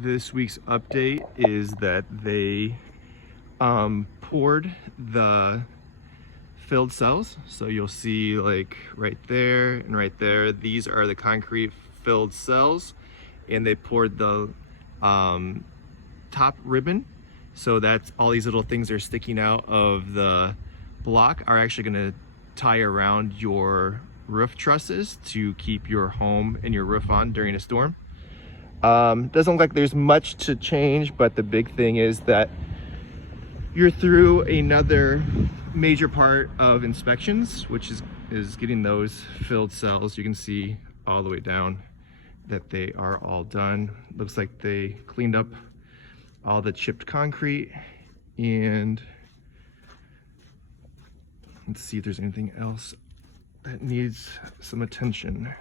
this week's update is that they poured the filled cells. So you'll see like right there and right there, these are the concrete filled cells, and they poured the top ribbon. So that's all these little things that are sticking out of the block are actually going to tie around your roof trusses to keep your home and your roof on during a storm. Doesn't look like there's much to change, but the big thing is that you're through another major part of inspections, which is getting those filled cells. You can see all the way down that they are all done. Looks like they cleaned up all the chipped concrete, and let's see if there's anything else that needs some attention.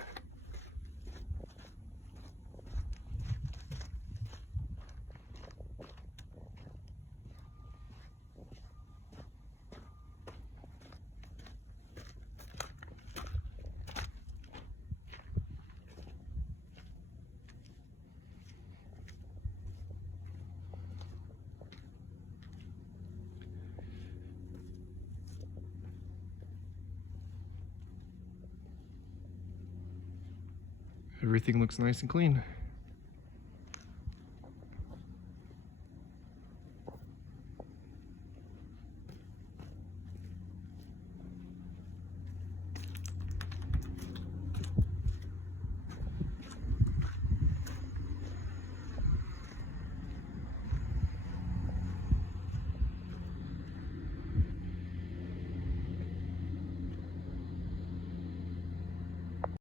Everything looks nice and clean.